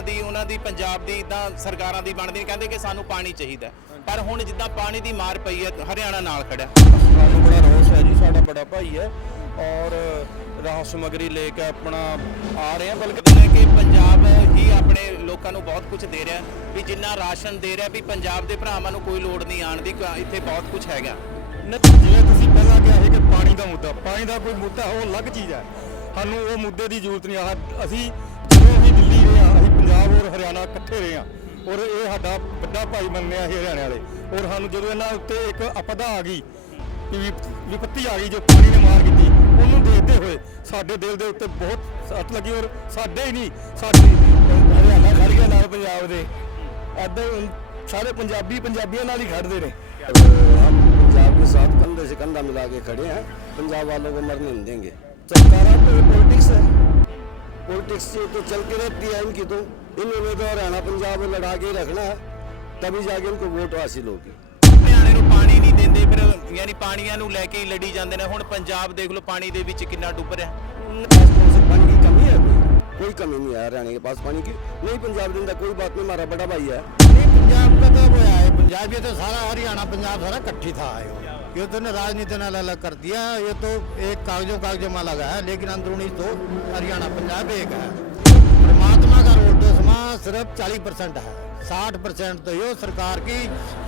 ਹਰਿਆਣਾ ਦੀ ਉਹਨਾਂ ਦੀ ਪੰਜਾਬ ਦੀ ਇਦਾਂ ਸਰਕਾਰਾਂ ਦੀ ਬਣਦੀ ਕਹਿੰਦੇ ਕਿ ਸਾਨੂੰ ਪਾਣੀ ਚਾਹੀਦਾ। ਪਰ ਹੁਣ ਜਿੱਦਾਂ ਪਾਣੀ ਦੀ ਮਾਰ ਪਈ ਹੈ ਹਰਿਆਣਾ ਨਾਲ ਖੜਾ। ਸਾਨੂੰ ਬੜਾ ਰੋਸ ਹੈ ਜੀ ਸਾਡਾ ਬੜਾ ਭਾਈ ਹੈ। ਔਰ ਰਾਹ ਸਮਗਰੀ ਲੈ ਕੇ ਆਪਣਾ ਆ ਰਹੇ ਆ ਬਲਕਿ ਨੇ ਕਿ ਪੰਜਾਬ ਹੀ ਆਪਣੇ ਲੋਕਾਂ ਨੂੰ ਬਹੁਤ ਕੁਝ ਦੇ ਰਿਹਾ ਵੀ ਜਿੰਨਾ ਰਾਸ਼ਨ ਦੇ ਰਿਹਾ ਵੀ ਪੰਜਾਬ ਦੇ ਭਰਾਵਾਂ ਨੂੰ ਕੋਈ ਲੋੜ ਨਹੀਂ ਆਣ ਦੀ ਇੱਥੇ ਬਹੁਤ ਕੁਝ ਹੈਗਾ। ਜਿਵੇਂ ਤੁਸੀਂ ਪਹਿਲਾਂ ਕਿਹਾ ਸੀ ਕਿ ਪਾਣੀ ਦਾ ਮੁੱਦਾ ਪਾਣੀ ਦਾ ਕੋਈ ਮੁੱਦਾ ਉਹ ਅਲੱਗ ਚੀਜ਼ ਹੈ। ਸਾਨੂੰ ਉਹ ਮੁੱਦੇ ਦੀ ਜ਼ਰੂਰਤ ਨਹੀਂ ਆਹ ਅਸੀਂ ਜਦੋਂ ਅਸੀਂ ਔਰ ਹਰਿਆਣਾ ਇਕੱਠੇ ਰਹੇ ਹਾਂ ਔਰ ਇਹ ਸਾਡਾ ਵੱਡਾ ਭਾਈ ਮੰਨਿਆ ਅਸੀਂ ਹਰਿਆਣੇ ਵਾਲੇ ਔਰ ਸਾਨੂੰ ਜਦੋਂ ਇਹਨਾਂ ਉੱਤੇ ਇੱਕ ਆਪਦਾ ਆ ਗਈ ਕਿ ਵਿਪ- ਵਿਪੱਤੀ ਆ ਗਈ ਜੋ ਪਾਣੀ ਨੇ ਮਾਰ ਕੀਤੀ ਉਹਨੂੰ ਦੇਖਦੇ ਹੋਏ ਸਾਡੇ ਦਿਲ ਦੇ ਉੱਤੇ ਬਹੁਤ ਸੱਟ ਲੱਗੀ ਔਰ ਸਾਡੇ ਹੀ ਨਹੀਂ ਸਾਡੀ ਹਰਿਆਣਾ ਖੜ ਗਿਆ ਨਾਲ ਪੰਜਾਬ ਦੇ ਇੱਧਰ ਸਾਰੇ ਪੰਜਾਬੀ ਪੰਜਾਬੀਆਂ ਨਾਲ ਹੀ ਖੜਦੇ ਨੇ हम पंजाब के साथ कंधे से कंधा मिला के खड़े हैं पंजाब वालों को मरने नहीं देंगे सरकारा तो ये पॉलिटिक्स है पॉलिटिक्स से तो चल के रहती है इनकी तो इन्होंने तो हरियाणा पंजाब में लड़ा के ही रखना है तभी जाके इनको वोट हासिल होगी ਹਰਿਆਣੇ ਨੂੰ ਪਾਣੀ ਨਹੀਂ ਦਿੰਦੇ ਫਿਰ ਯਾਨੀ ਪਾਣੀਆਂ ਨੂੰ ਲੈ ਕੇ ਹੀ ਲੜੀ ਜਾਂਦੇ ਨੇ ਹੁਣ ਪੰਜਾਬ ਦੇਖ ਲਓ ਪਾਣੀ ਦੇ ਵਿੱਚ ਕਿੰਨਾ ਡੁੱਬ ਰਿਹਾ पास कौन से पानी की कमी है कोई कोई कमी नहीं है हरियाणा के पास पानी की नहीं पंजाब देता कोई बात नहीं हमारा बड़ा भाई है नहीं पंजाब का तो वो है पंजाब ये तो सारा हरियाणा पंजाब सारा इकट्ठी था ये ये तो ने राजनीति ने अलग अलग कर दिया ये तो एक कागजों कागजों में लगा है लेकिन अंदरूनी तो हरियाणा पंजाब एक है सिर्फ चालीस परसेंट है साठ परसेंट तो यो सरकार की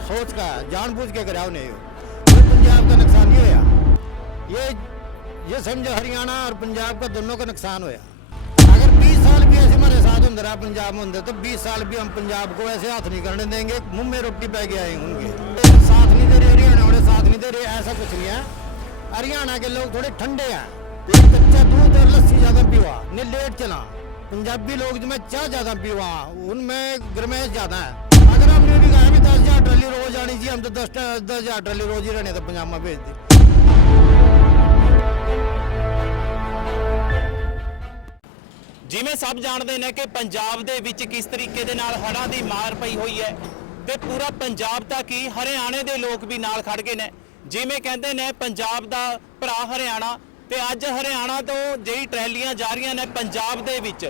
सोच का है जानबूझ के कराव नहीं हो ये पंजाब का नुकसान ये होया ये ये समझो हरियाणा और पंजाब का दोनों का नुकसान होया अगर 20 साल भी ऐसे हमारे साथ होंगे रहा पंजाब में होंगे तो 20 साल भी हम पंजाब को ऐसे हाथ नहीं करने देंगे मुंह में रोटी पै के आए होंगे साथ नहीं दे रहे हरियाणा वाले साथ नहीं दे रहे ऐसा कुछ नहीं है हरियाणा के लोग थोड़े ठंडे हैं एक कच्चा दूध और लस्सी ज्यादा पीवा नहीं लेट चला पंजाबी लोग जो मैं चाह ज्यादा पीवा उनमें गर्मेश ज्यादा है अगर हमने भी कहा भी दस हजार ट्रली रोज आनी चाहिए हम तो दस दस हजार ट्रली रोज ही रहने तो पंजाब में भेज दी ਜਿਵੇਂ ਸਭ ਜਾਣਦੇ ਨੇ ਕਿ ਪੰਜਾਬ ਦੇ ਵਿੱਚ ਕਿਸ ਤਰੀਕੇ ਦੇ ਨਾਲ ਹੜ੍ਹਾਂ ਦੀ ਮਾਰ ਪਈ ਹੋਈ ਹੈ ਤੇ ਪੂਰਾ ਪੰਜਾਬ ਤਾਂ ਕੀ ਹਰਿਆਣੇ ਦੇ ਲੋਕ ਵੀ ਨਾਲ ਖੜ ਗਏ ਨੇ ਜਿਵੇਂ ਕਹਿੰਦੇ ਨੇ ਪੰਜਾਬ ਦਾ ਭਰਾ ਹਰਿਆਣਾ ਤੇ ਅੱਜ ਹਰਿਆਣਾ ਤੋਂ ਜਿਹੜੀ ਟਰੈਲੀਆਂ ਜਾ ਰਹੀਆਂ ਨੇ ਪੰਜਾਬ ਦੇ ਵਿੱਚ,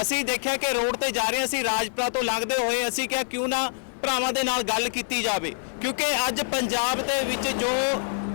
ਅਸੀਂ ਦੇਖਿਆ ਕਿ ਰੋਡ ਤੇ ਜਾ ਰਹੇ ਸੀ, ਰਾਜਪੁਰਾ ਤੋਂ ਲੰਘਦੇ ਹੋਏ ਅਸੀਂ ਕਿਹਾ ਕਿਉਂ ਨਾ ਭਰਾਵਾਂ ਦੇ ਨਾਲ ਗੱਲ ਕੀਤੀ ਜਾਵੇ, ਕਿਉਂਕਿ ਅੱਜ ਪੰਜਾਬ ਦੇ ਵਿੱਚ ਜੋ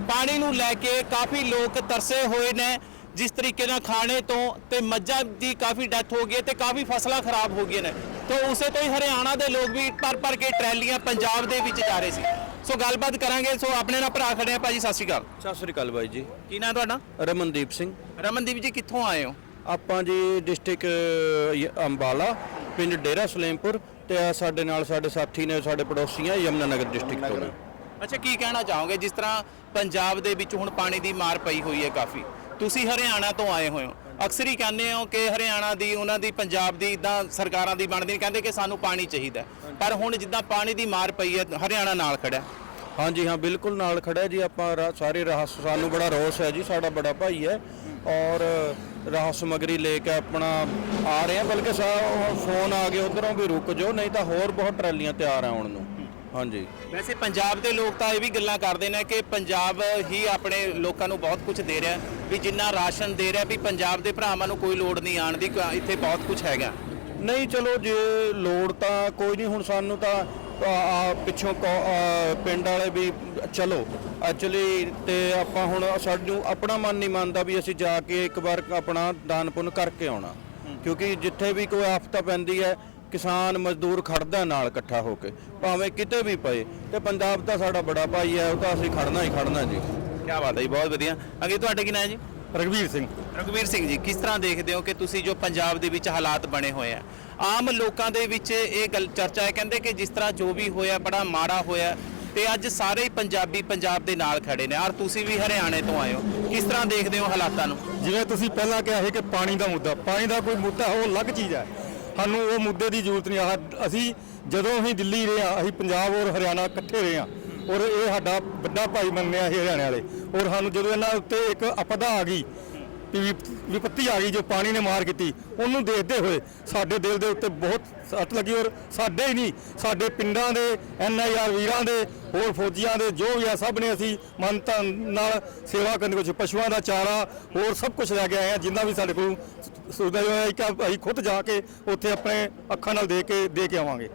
ਪਾਣੀ ਨੂੰ ਲੈ ਕੇ ਕਾਫੀ ਲੋਕ ਤਰਸੇ ਹੋਏ ਨੇ, ਜਿਸ ਤਰੀਕੇ ਨਾਲ ਖਾਣੇ ਤੋਂ ਤੇ ਮੱਝਾਂ ਦੀ ਕਾਫੀ ਡੈਥ ਹੋ ਗਈ ਹੈ ਤੇ ਕਾਫੀ ਫਸਲਾਂ ਖਰਾਬ ਹੋ ਗਈਆਂ ਨੇ। ਤੇ ਉਸੇ ਤੋਂ ਹੀ ਹਰਿਆਣਾ ਦੇ ਲੋਕ ਵੀ ਭਰ ਭਰ ਕੇ ਟਰੈਲੀਆਂ ਪੰਜਾਬ ਦੇ ਵਿੱਚ ਜਾ ਰਹੇ ਸੀ। ਸੋ ਗੱਲਬਾਤ ਕਰਾਂਗੇ। ਸੋ ਆਪਣੇ ਨਾਲ ਭਰਾ ਖੜੇ ਆ ਭਾਜੀ ਸਤਿ ਸ਼੍ਰੀ ਅਕਾਲ। ਸਤਿ ਸ੍ਰੀ ਅਕਾਲ ਬਾਈ ਜੀ। ਕੀ ਨਾਂ ਤੁਹਾਡਾ? ਰਮਨਦੀਪ ਸਿੰਘ। ਰਮਨਦੀਪ ਜੀ ਕਿੱਥੋਂ ਆਏ ਹੋ? ਆਪਾਂ ਜੀ ਡਿਸਟ੍ਰਿਕਟ ਅੰਬਾਲਾ ਪਿੰਡ ਡੇਰਾ ਸਲੇਮਪੁਰ ਤੇ ਆਹ ਸਾਡੇ ਨਾਲ ਸਾਡੇ ਸਾਥੀ ਨੇ ਸਾਡੇ ਪੜੋਸੀ ਆ ਯਮਨਾ ਨਗਰ ਡਿਸਟ੍ਰਿਕਟ ਤੋਂ ਨੇ। ਅੱਛਾ ਕੀ ਕਹਿਣਾ ਚਾਹੋਗੇ? ਜਿਸ ਤਰ੍ਹਾਂ ਪੰਜਾਬ ਦੇ ਵਿੱਚ ਹੁਣ ਪਾਣੀ ਦੀ ਮਾਰ ਪਈ ਹੋਈ ਹੈ ਕਾਫੀ। ਤੁਸੀਂ ਹਰਿਆਣਾ ਤੋਂ ਆਏ ਹੋਏ ਹੋ। ਅਕਸਰ ਹੀ ਕਹਿੰਦੇ ਹੋ ਕਿ ਹਰਿਆਣਾ ਦੀ ਉਹਨਾਂ ਦੀ ਪੰਜਾਬ ਦੀ ਇਦਾਂ ਸਰਕਾਰਾਂ ਦੀ ਬਣਦੀ ਨਹੀਂ ਕਹਿੰਦੇ ਕਿ ਸਾਨੂੰ ਪਾਣੀ ਚਾਹੀਦਾ ਹੈ। ਪਰ ਹੁਣ ਜਿੱਦਾਂ ਪਾਣੀ ਦੀ ਮਾਰ ਪਈ ਹੈ ਹਰਿਆਣਾ ਨਾਲ ਖੜਾ ਹੈ। ਹਾਂਜੀ ਹਾਂ ਬਿਲਕੁਲ ਨਾਲ ਖੜਾ ਹੈ ਜੀ ਆਪਾਂ ਰਾ- ਸਾਰੇ ਰਾਹ ਸਾਨੂੰ ਬੜਾ ਰੋਸ ਹੈ ਜੀ ਸਾਡਾ ਬੜਾ ਭਾਈ ਹੈ ਔਰ ਰਾਹ ਸਮਗਰੀ ਲੈ ਕੇ ਆਪਣਾ ਆ ਰਹੇ ਆ ਬਲਕਿ ਸਾ- ਫੋਨ ਆ ਗਏ ਉਧਰੋਂ ਵੀ ਰੁਕ ਜਾਓ ਨਹੀਂ ਤਾਂ ਹੋਰ ਬਹੁਤ ਟਰਾਲੀਆਂ ਤਿਆਰ ਆ ਆਉਣ ਨੂੰ ਹਾਂਜੀ। ਵੈਸੇ ਪੰਜਾਬ ਦੇ ਲੋਕ ਤਾਂ ਇਹ ਵੀ ਗੱਲਾਂ ਕਰਦੇ ਨੇ ਕਿ ਪੰਜਾਬ ਹੀ ਆਪਣੇ ਲੋਕਾਂ ਨੂੰ ਬਹੁਤ ਕੁਝ ਦੇ ਰਿਹਾ ਵੀ ਜਿੰਨਾ ਰਾਸ਼ਨ ਦੇ ਰਿਹਾ ਵੀ ਪੰਜਾਬ ਦੇ ਭਰਾਵਾਂ ਨੂੰ ਕੋਈ ਲੋੜ ਨਹੀਂ ਆਣ ਦੀ ਇੱਥੇ ਬਹੁਤ ਕੁਝ ਹੈਗਾ। ਨਹੀਂ ਚਲੋ ਜੇ ਲੋੜ ਤਾਂ ਕੋਈ ਨਹੀਂ ਹੁਣ ਸਾਨੂੰ ਤਾਂ ਆ, ਆ, ਪਿੱਛੋਂ ਕੌ- ਆ, ਪਿੰਡ ਵਾਲੇ ਵੀ ਚਲੋ ਐਕਚੁਅਲੀ ਤੇ ਆਪਾਂ ਹੁਣ ਸਾਨੂੰ ਆਪਣਾ ਮਨ ਨਹੀਂ ਮੰਨਦਾ ਵੀ ਅਸੀਂ ਜਾ ਕੇ ਇੱਕ ਵਾਰ ਆਪਣਾ ਦਾਨ ਪੁੰਨ ਕਰਕੇ ਆਉਣਾ। ਕਿਉਂਕਿ ਜਿੱਥੇ ਵੀ ਕੋਈ ਆਫਤ ਪੈਂਦੀ ਹੈ ਕਿਸਾਨ ਮਜ਼ਦੂਰ ਖੜਦਾ ਨਾਲ ਇਕੱਠਾ ਹੋ ਕੇ ਭਾਵੇਂ ਕਿਤੇ ਵੀ ਪਏ ਤੇ ਪੰਜਾਬ ਤਾਂ ਸਾਡਾ ਬੜਾ ਭਾਈ ਹੈ ਉਹ ਤਾਂ ਅਸੀਂ ਖੜਨਾ ਹੀ ਖੜਨਾ ਜੀ। ਕੀ ਬਾਤ ਹੈ ਜੀ ਬਹੁਤ ਵਧੀਆ। ਅੱਗੇ ਤੁਹਾਡੇ ਕੀ ਨਾਂ ਹੈ ਜੀ? ਰਗਵੀਰ ਸਿੰਘ। ਰਘਵੀਰ ਸਿੰਘ ਜੀ ਕਿਸ ਤਰ੍ਹਾਂ ਦੇਖਦੇ ਹੋ ਕਿ ਤੁਸੀਂ ਜੋ ਪੰਜਾਬ ਦੇ ਵਿੱਚ ਹਾਲਾਤ ਬਣੇ ਹੋਏ ਆ ਆਮ ਲੋਕਾਂ ਦੇ ਵਿੱਚ ਇਹ ਗੱਲ ਚਰਚਾ ਹੈ ਕਹਿੰਦੇ ਕਿ ਜਿਸ ਤਰ੍ਹਾਂ ਜੋ ਵੀ ਹੋਇਆ ਬੜਾ ਮਾੜਾ ਹੋਇਆ ਤੇ ਅੱਜ ਸਾਰੇ ਹੀ ਪੰਜਾਬੀ ਪੰਜਾਬ ਦੇ ਨਾਲ ਖੜੇ ਨੇ ਔਰ ਤੁਸੀਂ ਵੀ ਹਰਿਆਣੇ ਤੋਂ ਆਏ ਹੋ ਕਿਸ ਤਰ੍ਹਾਂ ਦੇਖਦੇ ਹੋ ਹਾਲਾਤਾਂ ਨੂੰ? ਜਿਵੇਂ ਤੁਸੀਂ ਪਹਿਲਾਂ ਕਿਹਾ ਸੀ ਕਿ ਪਾਣੀ ਦਾ ਮੁੱਦਾ ਪਾਣੀ ਦਾ ਕੋਈ ਮੁੱਦਾ ਉਹ ਅਲੱਗ ਚੀਜ਼ ਹੈ। ਸਾਨੂੰ ਉਹ ਮੁੱਦੇ ਦੀ ਜ਼ਰੂਰਤ ਨਹੀਂ। ਆ ਅਸੀਂ ਜਦੋਂ ਅਸੀਂ ਦਿੱਲੀ ਰਹੇ ਹਾਂ, ਅਸੀਂ ਪੰਜਾਬ ਔਰ ਹਰਿਆਣਾ ਇਕੱਠੇ ਰਹੇ ਹਾਂ, ਔਰ ਇਹ ਸਾਡਾ ਵੱਡਾ ਭਾਈ ਮੰਨਿਆ ਅਸੀਂ ਹਰਿਆਣੇ ਵਾਲੇ। ਔਰ ਸਾਨੂੰ ਜਦੋਂ ਇਹਨਾਂ ਉੱਤੇ ਇੱਕ ਅਪਦਾ ਆ ਗਈ ਵੀ ਵਿਪੱਤੀ ਆ ਗਈ ਜੋ ਪਾਣੀ ਨੇ ਮਾਰ ਕੀਤੀ ਉਹਨੂੰ ਦੇਖਦੇ ਹੋਏ ਸਾਡੇ ਦਿਲ ਦੇ ਉੱਤੇ ਬਹੁਤ ਸੱਟ ਲੱਗੀ ਔਰ ਸਾਡੇ ਹੀ ਨਹੀਂ ਸਾਡੇ ਪਿੰਡਾਂ ਦੇ ਐਨਆਈਆਰ ਵੀਰਾਂ ਦੇ ਹੋਰ ਫੌਜੀਆਂ ਦੇ ਜੋ ਵੀ ਆ ਸਭ ਨੇ ਅਸੀਂ ਮਨ ਧਨ ਨਾਲ ਸੇਵਾ ਕਰਨ ਕੁਛ ਪਸ਼ੂਆਂ ਦਾ ਚਾਰਾ ਹੋਰ ਸਭ ਕੁਝ ਲੈ ਕੇ ਆਏ ਆ ਜਿੰਨਾ ਵੀ ਸਾਡੇ ਕੋਲ ਸੁਵਿਧਾ ਜੋ ਹੈ ਇੱਕ ਅਸੀਂ ਖੁਦ ਜਾ ਕੇ ਉੱਥੇ ਆਪਣੇ ਅੱਖਾਂ ਨਾਲ ਦੇ ਕੇ ਦੇ ਕੇ ਆਵਾਂਗੇ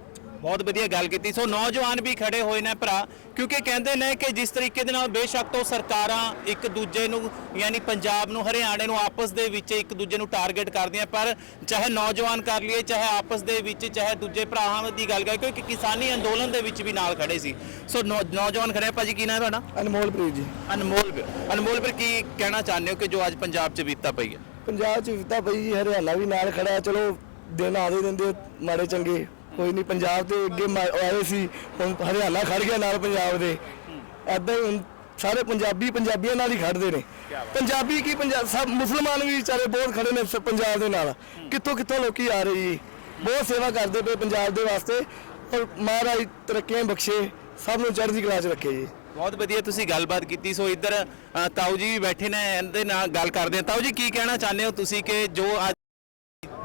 ਬਹੁਤ ਵਧੀਆ ਗੱਲ ਕੀਤੀ ਸੋ ਨੌਜਵਾਨ ਵੀ ਖੜੇ ਹੋਏ ਨੇ ਭਰਾ ਕਿਉਂਕਿ ਕਹਿੰਦੇ ਨੇ ਕਿ ਜਿਸ ਤਰੀਕੇ ਦੇ ਨਾਲ ਬੇਸ਼ੱਕ ਤੋਂ ਸਰਕਾਰਾਂ ਇੱਕ ਦੂਜੇ ਨੂੰ ਯਾਨੀ ਪੰਜਾਬ ਨੂੰ ਹਰਿਆਣੇ ਨੂੰ ਆਪਸ ਦੇ ਵਿੱਚ ਇੱਕ ਦੂਜੇ ਨੂੰ ਟਾਰਗੇਟ ਕਰਦੀਆਂ ਪਰ ਚਾਹੇ ਨੌਜਵਾਨ ਕਰ ਲਈਏ ਚਾਹੇ ਆਪਸ ਦੇ ਵਿੱਚ ਚਾਹੇ ਦੂਜੇ ਭਰਾਵਾਂ ਦੀ ਗੱਲ ਕਰੀਏ ਕਿਉਂਕਿ ਕਿਸਾਨੀ ਅੰਦੋਲਨ ਦੇ ਵਿੱਚ ਵੀ ਨਾਲ ਖੜੇ ਸੀ ਸੋ ਨੌਜਵਾਨ ਖੜੇ। ਭਾਜੀ ਕੀ ਨਾਮ ਤੁਹਾਡਾ ਅਨਮੋਲਪ੍ਰੀਤ ਜੀ ਅਨਮੋਲ। ਅਨਮੋਲ ਵੀਰ ਕੀ ਕਹਿਣਾ ਚਾਹੁੰਦੇ ਹੋ ਕਿ ਜੋ ਅੱਜ ਪੰਜਾਬ 'ਚ ਬੀਤਾ ਪਈ ਹੈ ਪੰਜਾਬ ਚ ਵਿਤਾ ਬਈ ਜੀ ਹਰਿਆਣਾ ਵੀ ਨਾਲ ਖੜਾ। ਚਲੋ ਦਿਨ ਆਦੇ ਦਿੰਦੇ ਮਾੜੇ ਚੰਗੇ ਕੋਈ ਨਹੀਂ ਪੰਜਾਬ ਤੇ ਅੱਗੇ ਮਾ- ਆਏ ਸੀ ਹੁਣ ਹਰਿਆਣਾ ਖੜ ਗਿਆ ਨਾਲ ਪੰਜਾਬ ਦੇ। ਐਦਾਂ ਹੀ ਹੁਣ ਸਾਰੇ ਪੰਜਾਬੀ ਪੰਜਾਬੀਆਂ ਨਾਲ ਹੀ ਖੜਦੇ ਨੇ। ਪੰਜਾਬੀ ਕੀ ਪੰਜਾਬ ਸਭ ਮੁਸਲਮਾਨ ਵੀ ਵਿਚਾਰੇ ਬਹੁਤ ਖੜੇ ਨੇ ਸ- ਪੰਜਾਬ ਦੇ ਨਾਲ। ਕਿੱਥੋਂ ਕਿੱਥੋਂ ਲੋਕੀ ਆ ਰਹੇ ਜੀ? ਬਹੁਤ ਸੇਵਾ ਕਰਦੇ ਪਏ ਪੰਜਾਬ ਦੇ ਵਾਸਤੇ। ਔਰ ਮਹਾਰਾਜ ਤਰੱਕੀਆਂ ਬਖਸ਼ੇ ਸਭ ਨੂੰ ਚੜ੍ਹਦੀ ਕਲਾ 'ਚ ਰੱਖੇ ਜੀ। ਬਹੁਤ ਵਧੀਆ ਤੁਸੀਂ ਗੱਲਬਾਤ ਕੀਤੀ। ਸੋ ਇੱਧਰ ਅ, ਤਾਊ ਜੀ ਵੀ ਬੈਠੇ ਨੇ ਇਹਦੇ ਨਾਲ ਗੱਲ ਕਰਦੇ ਹਾਂ। ਤਾਊ ਜੀ ਕੀ ਕਹਿਣਾ ਚਾਹੁੰਦੇ ਹੋ ਤੁਸੀਂ ਕਿ ਜੋ ਅੱਜ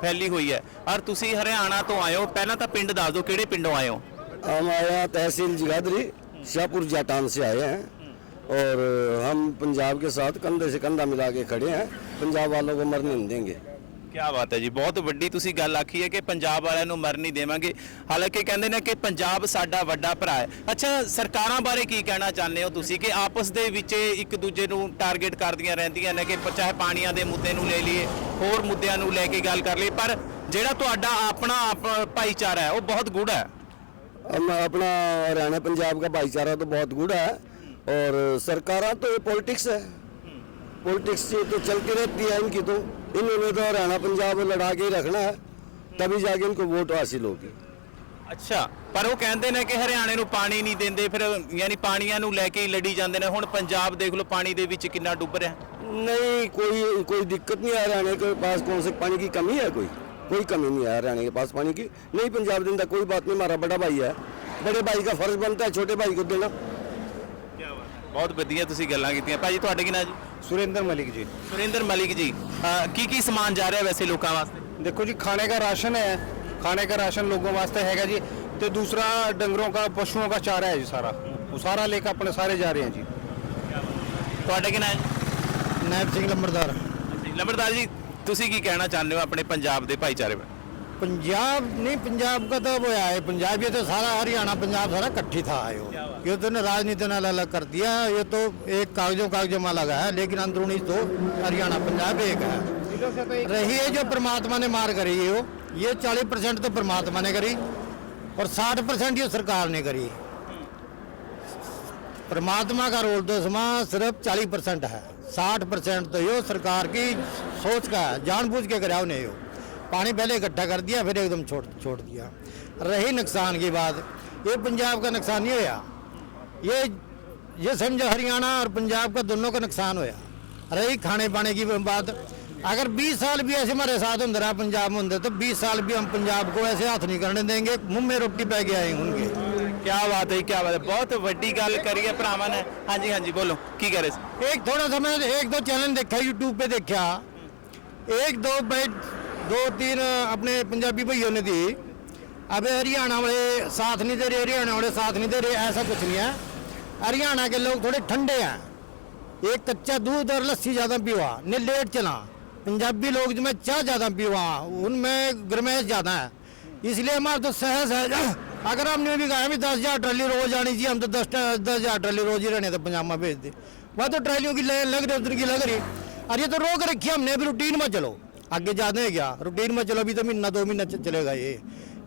ਫੈਲੀ ਹੋਈ ਹੈ ਔਰ ਤੁਸੀਂ ਹਰਿਆਣਾ ਤੋਂ ਆਏ ਹੋ ਪਹਿਲਾਂ ਤਾਂ ਪਿੰਡ ਦੱਸ ਦਿਓ ਕਿਹੜੇ ਪਿੰਡੋਂ ਆਏ ਹੋ हम आए हैं तहसील जगाधरी शाहपुर जाटान से आए हैं और हम पंजाब के साथ कंधे से कंधा मिला के खड़े हैं पंजाब वालों को मरने नहीं देंगे ਕੀ ਬਾਤ ਹੈ ਜੀ ਬਹੁਤ ਵੱਡੀ ਤੁਸੀਂ ਗੱਲ ਆਖੀ ਹੈ ਕਿ ਪੰਜਾਬ ਵਾਲਿਆਂ ਨੂੰ ਮਰ ਨਹੀਂ ਦੇਵਾਂਗੇ ਹਾਲਾਂਕਿ ਕਹਿੰਦੇ ਨੇ ਕਿ ਪੰਜਾਬ ਸਾਡਾ ਵੱਡਾ ਭਰਾ ਹੈ ਅੱਛਾ ਸਰਕਾਰਾਂ ਬਾਰੇ ਕੀ ਕਹਿਣਾ ਚਾਹੁੰਦੇ ਹੋ ਤੁਸੀਂ ਕਿ ਆਪਸ ਦੇ ਵਿੱਚ ਇੱਕ ਦੂਜੇ ਨੂੰ ਟਾਰਗੇਟ ਕਰਦੀਆਂ ਰਹਿੰਦੀਆਂ ਨੇ ਕਿ ਚਾਹੇ ਪਾਣੀਆਂ ਦੇ ਮੁੱਦੇ ਨੂੰ ਲੈ ਲਈਏ ਹੋਰ ਮੁੱਦਿਆਂ ਨੂੰ ਲੈ ਕੇ ਗੱਲ ਕਰ ਲਈਏ ਪਰ ਜਿਹੜਾ ਤੁਹਾਡਾ ਆਪਣਾ ਆਪ- ਭਾਈਚਾਰਾ ਹੈ ਉਹ ਬਹੁਤ ਗੂੜਾ ਹੈ हम अपना हरियाणा पंजाब का भाईचारा तो बहुत गूढ़ा है और सरकारा तो ये पॉलिटिक्स है पॉलिटिक्स से तो चलती रहती है इनकी तो इन्होंने तो हरियाणा पंजाब लड़ा के ही रखना है तभी जाके इनको वोट हासिल होगी ਅੱਛਾ ਪਰ ਉਹ ਕਹਿੰਦੇ ਨੇ ਕਿ ਹਰਿਆਣੇ ਨੂੰ ਪਾਣੀ ਨਹੀਂ ਦਿੰਦੇ ਫਿਰ ਯਾਨੀ ਪਾਣੀਆਂ ਨੂੰ ਲੈ ਕੇ ਹੀ ਲੜੀ ਜਾਂਦੇ ਨੇ ਹੁਣ ਪੰਜਾਬ ਦੇਖ ਲਓ ਪਾਣੀ ਦੇ ਵਿੱਚ ਕਿੰਨਾ ਡੁੱਬ ਰਿਹਾ नहीं कोई कोई दिक्कत नहीं है हरियाणा के पास कौन से पानी की कमी है कोई कोई कमी नहीं है हरियाणा के पास पानी की नहीं पंजाब देता कोई बात नहीं हमारा बड़ा भाई है बड़े भाई का फर्ज बनता है छोटे भाई को देना ਬਹੁਤ ਵਧੀਆ ਤੁਸੀਂ ਗੱਲਾਂ ਕੀਤੀਆਂ ਭਾਜੀ ਤੁਹਾਡੇ ਕੀ ਨਾਂ ਜੀ सुरेंद्र मलिक जी ਸੁਰਿੰਦਰ ਮਲਿਕ ਜੀ ਅਹ ਕੀ ਕੀ ਸਮਾਨ ਜਾ ਰਿਹਾ ਵੈਸੇ ਲੋਕਾਂ ਵਾਸਤੇ देखो जी खाने का राशन है खाने का राशन लोगों वास्ते हैगा जी तो दूसरा डंगरों का पशुओं का चारा है जी सारा वो सारा लेकर अपने सारे जा रहे हैं जी ਤੁਹਾਡੇ ਕੀ ਨਾਂ ਹੈ नैब सिंह लंबरदार ਜੀ ਲੰਬੜਦਾਰ ਜੀ ਤੁਸੀਂ ਕੀ ਕਹਿਣਾ ਚਾਹੁੰਦੇ ਹੋ ਆਪਣੇ ਪੰਜਾਬ ਦੇ ਭਾਈਚਾਰੇ ਬਾਰੇ पंजाब नहीं पंजाब का तो वो है पंजाब ये तो सारा हरियाणा पंजाब सारा इकट्ठी था ये ये तो ने राजनीति ने अलग कर दिया। ये तो एक कागजों कागजों में अलग है, लेकिन अंदरूनी तो हरियाणा, पंजाब एक है। रही है जो परमात्मा ने मार करी है वो, ये चालीस परसेंट तो परमात्मा ने करी और साठ परसेंट ये सरकार ने करी परमात्मा का रोल तो इसमें सिर्फ़ चालीस परसेंट है। साठ परसेंट तो यो सरकार की सोच का है, जानबूझ के कराओ नहीं यो। पानी पहले इकट्ठा कर दिया, फिर एकदम छोड़ छोड़ दिया। रही नुकसान की बात, ये पंजाब का नुकसान नहीं होया? ये ये समझो हरियाणा और पंजाब का दोनों का नुकसान होया रही खाने पाने की बात अगर 20 साल भी ऐसे हमारे साथ होंगे रहा पंजाब में होंगे तो 20 साल भी हम पंजाब को ऐसे हाथ नहीं करने देंगे मुंह में रोटी पै के आएंगे उनके ਕੀ ਬਾਤ ਹੈ ਕੀ ਬਾਤ ਹੈ ਬਹੁਤ ਵੱਡੀ ਗੱਲ ਕਰੀ ਹੈ ਭਰਾਵਾਂ ਨੇ ਹਾਂਜੀ ਹਾਂਜੀ ਬੋਲੋ ਕੀ ਕਹਿ ਰਹੇ ਸੀ एक थोड़ा सा मैं एक दो चैनल देखा यूट्यूब पे देखा एक दो भाई दो तीन अपने पंजाबी भाइयों ने दी अब हरियाणा वाले साथ नहीं दे रहे हरियाणा वाले साथ नहीं दे रहे ऐसा कुछ नहीं है हरियाणा के लोग थोड़े ठंडे हैं। एक कच्चा दूध और लस्सी ज़्यादा पीवा ने लेट चला। पंजाबी लोग जो मैं चाय ज़्यादा पीवा, उनमें गर्मेश ज़्यादा है। इसलिए हमारा तो सहज है। अगर हमने भी कहा दस हज़ार ट्रॉली रोज आनी चाहिए, हम तो दस दस हज़ार ट्रॉली रोज ही रहने तो पंजाब में भेज दे। वह तो ट्रॉलियों की लग रही, उधर की लग रही। अरे तो रोक रखी हमने, अभी रूटीन में चलो। आगे हैं क्या? रूटीन में चलो, अभी तो महीना, दो महीना चलेगा ये।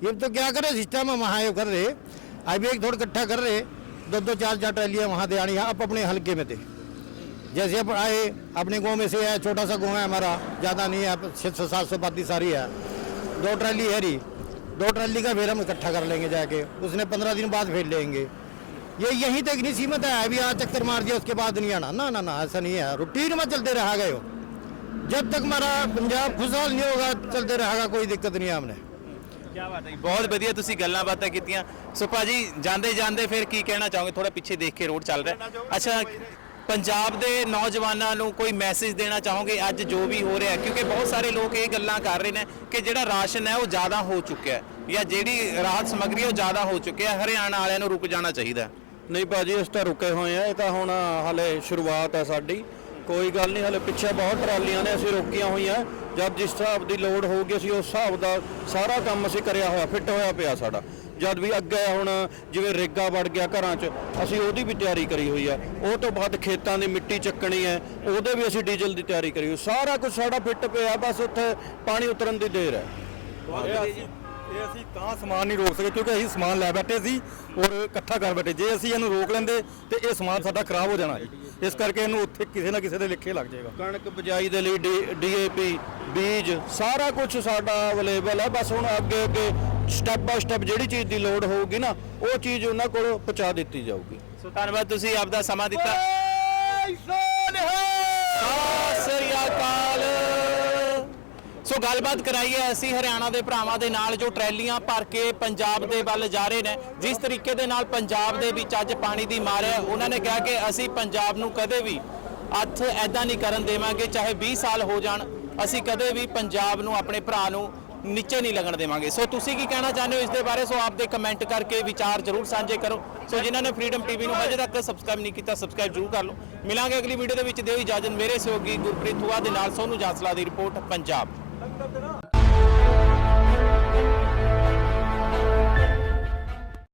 ये तो क्या करे सिस्टम हम ये कर रहे अभी एक थोड़ा इकट्ठा कर रहे दो दो चार चार ट्रॉलियाँ वहाँ दे आनी है आप अपने हल्के में थे जैसे अब आए अपने गांव में से है छोटा सा गांव है हमारा ज़्यादा नहीं है छः सौ सात सौ पाती सारी है दो ट्राली है रही दो ट्राली का फिर हम इकट्ठा कर लेंगे जाके उसने पंद्रह दिन बाद फिर लेंगे ये यहीं तक नहीं सीमित है अभी आज चक्कर मार दिया उसके बाद नहीं आना ना ना ना ऐसा नहीं है रूटीन में चलते रहा गए हो जब तक हमारा पंजाब खुशहाल नहीं होगा चलते रहेगा कोई दिक्कत नहीं है हमने ਕੀ ਬਾਤ ਹੈ ਬਹੁਤ ਵਧੀਆ ਤੁਸੀਂ ਗੱਲਾਂ ਬਾਤਾਂ ਕੀਤੀਆਂ। ਸੋ ਭਾਜੀ ਜਾਂਦੇ ਜਾਂਦੇ ਫਿਰ ਕੀ ਕਹਿਣਾ ਚਾਹੋਗੇ? ਥੋੜਾ ਪਿੱਛੇ ਦੇਖ ਕੇ ਰੋਡ ਚੱਲ ਰਿਹਾ। ਅੱਛਾ ਪੰਜਾਬ ਦੇ ਨੌਜਵਾਨਾਂ ਨੂੰ ਕੋਈ ਮੈਸੇਜ ਦੇਣਾ ਚਾਹੋਗੇ? ਅੱਜ ਜੋ ਵੀ ਹੋ ਰਿਹਾ ਕਿਉਂਕਿ ਬਹੁਤ ਸਾਰੇ ਲੋਕ ਇਹ ਗੱਲਾਂ ਕਰ ਰਹੇ ਨੇ ਕਿ ਜਿਹੜਾ ਰਾਸ਼ਨ ਹੈ ਉਹ ਜ਼ਿਆਦਾ ਹੋ ਚੁੱਕਿਆ ਹੈ। ਜਾਂ ਜਿਹੜੀ ਰਾਹਤ ਸਮੱਗਰੀ ਹੈ ਉਹ ਜ਼ਿਆਦਾ ਹੋ ਚੁੱਕਿਆ ਹੈ। ਹਰਿਆਣਾ ਵਾਲਿਆਂ ਨੂੰ ਰੁਕ ਜਾਣਾ ਚਾਹੀਦਾ। ਨਹੀਂ ਭਾਜੀ ਇਸ ਤਾਂ ਰੁਕੇ ਹੋਏ ਆ ਇਹ ਤਾਂ ਹੁਣ ਹਲੇ ਸ਼ੁਰੂਆਤ ਹੈ ਸਾਡੀ। ਕੋਈ ਗੱਲ ਨਹੀਂ, ਹਲੇ ਪਿੱਛੇ ਬਹੁਤ ਟਰਾਲੀਆਂ ਨੇ, ਅਸੀਂ ਰੋਕੀਆਂ ਹੋਈਆਂ। ਜਦ ਜਿਸ ਹਿਸਾਬ ਦੀ ਲੋਡ ਹੋਊਗੀ, ਅਸੀਂ ਉਸ ਹਿਸਾਬ ਦਾ ਸਾਰਾ ਕੰਮ ਅਸੀਂ ਕਰਿਆ ਹੋਇਆ, ਫਿੱਟ ਹੋਇਆ ਪਿਆ ਸਾਡਾ। ਜਦ ਵੀ ਅੱਗੇ ਹੁਣ ਜਿਵੇਂ ਰੇਗਾ ਵੜ ਗਿਆ ਘਰਾਂ 'ਚ, ਅਸੀਂ ਉਹਦੀ ਵੀ ਤਿਆਰੀ ਕਰੀ ਹੋਈ ਆ। ਉਹ ਤੋਂ ਬਾਅਦ ਖੇਤਾਂ ਦੀ ਮਿੱਟੀ ਚੱਕਣੀ ਹੈ, ਉਹਦੇ ਵੀ ਅਸੀਂ ਡੀਜ਼ਲ ਦੀ ਤਿਆਰੀ ਕਰੀ ਹੋਈ। ਸਾਰਾ ਕੁਝ ਸਾਡਾ ਫਿੱਟ ਪਿਆ, ਬਸ ਉੱਥੇ ਪਾਣੀ ਉਤਰਨ ਦੀ ਦੇਰ ਹੈ। ਇਹ ਅਸੀਂ ਤਾਂ ਸਮਾਨ ਨਹੀਂ ਰੋਕ ਸਕੇ ਕਿਉਂਕਿ ਅਸੀਂ ਸਮਾਨ ਲੈ ਬੈਠੇ ਸੀ ਔਰ ਇਕੱਠਾ ਕਰ ਬੈਠੇ। ਜੇ ਅਸੀਂ ਇਹਨੂੰ ਰੋਕ ਲੈਂਦੇ ਤੇ ਇਹ ਸਮਾਨ ਸਾਡਾ ਖਰਾਬ ਹੋ ਜਾਣਾ। ਜੀ ਇਸ ਕਰਕੇ ਇਹਨੂੰ ਉੱਥੇ ਕਿਸੇ ਨਾ ਕਿਸੇ ਦੇ ਲਿਖੇ ਲੱਗ ਜਾਏਗਾ। ਕਣਕ ਬਜਾਈ ਦੇ ਲਈ ਡੀਏਪੀ ਬੀਜ ਸਾਰਾ ਕੁਝ ਸਾਡਾ ਅਵੇਲੇਬਲ ਹੈ ਬਸ ਹੁਣ ਅੱਗੇ ਅੱਗੇ ਸਟੈਪ ਬਾਈ ਸਟੈਪ ਜਿਹੜੀ ਚੀਜ਼ ਦੀ ਲੋਡ ਹੋਊਗੀ ਨਾ ਉਹ ਚੀਜ਼ ਉਹਨਾਂ ਕੋਲ ਪਹੁੰਚਾ ਦਿੱਤੀ ਜਾਊਗੀ। ਸੋ ਧੰਨਵਾਦ ਤੁਸੀਂ ਆਪਦਾ ਸਮਾਂ ਦਿੱਤਾ। ਸੋ ਗੱਲਬਾਤ ਕਰਾਈ ਹੈ ਅਸੀਂ ਹਰਿਆਣਾ ਦੇ ਭਰਾਵਾਂ ਦੇ ਨਾਲ ਜੋ ਟਰੈਲੀਆਂ ਭਰ ਕੇ ਪੰਜਾਬ ਦੇ ਵੱਲ ਜਾ ਰਹੇ ਨੇ। ਜਿਸ ਤਰੀਕੇ ਦੇ ਨਾਲ ਪੰਜਾਬ ਦੇ ਵਿੱਚ ਅੱਜ ਪਾਣੀ ਦੀ ਮਾਰ ਹੈ, ਉਹਨਾਂ ਨੇ ਕਿਹਾ ਕਿ ਅਸੀਂ ਪੰਜਾਬ ਨੂੰ ਕਦੇ ਵੀ ਹੱਥ ਐਦਾਂ ਨਹੀਂ ਕਰਨ ਦੇਵਾਂਗੇ, ਚਾਹੇ 20 ਸਾਲ ਹੋ ਜਾਣ, ਅਸੀਂ ਕਦੇ ਵੀ ਪੰਜਾਬ ਨੂੰ ਆਪਣੇ ਭਰਾ ਨੂੰ ਨੀਚੇ ਨਹੀਂ ਲੱਗਣ ਦੇਵਾਂਗੇ। ਸੋ ਤੁਸੀਂ ਕੀ ਕਹਿਣਾ ਚਾਹੁੰਦੇ ਹੋ ਇਸ ਦੇ ਬਾਰੇ? ਸੋ ਆਪਦੇ ਕਮੈਂਟ ਕਰਕੇ ਵਿਚਾਰ ਜ਼ਰੂਰ ਸਾਂਝੇ ਕਰੋ। ਸੋ ਜਿਨ੍ਹਾਂ ਨੇ ਫਰੀडम ਟੀਵੀ ਨੂੰ ਅਜੇ ਤੱਕ ਸਬਸਕ੍ਰਾਈਬ ਨਹੀਂ ਕੀਤਾ ਸਬਸਕ੍ਰਾਈਬ ਜ਼ਰੂਰ ਕਰ ਲਓ। ਮਿਲਾਂਗੇ ਅਗਲੀ ਵੀਡੀਓ ਦੇ ਵਿੱਚ। ਦਿਓ ਇਜਾਜ਼ਤ। ਮੇਰੇ ਸਹਿਯੋਗੀ ਗੁਰਪ੍ਰੀਤ ਹੁਆ ਦੇ ਨਾਲ ਸੋਨੂ ਜਾਸਲਾ ਦੀ ਰਿਪੋਰਟ, ਪੰਜਾਬ।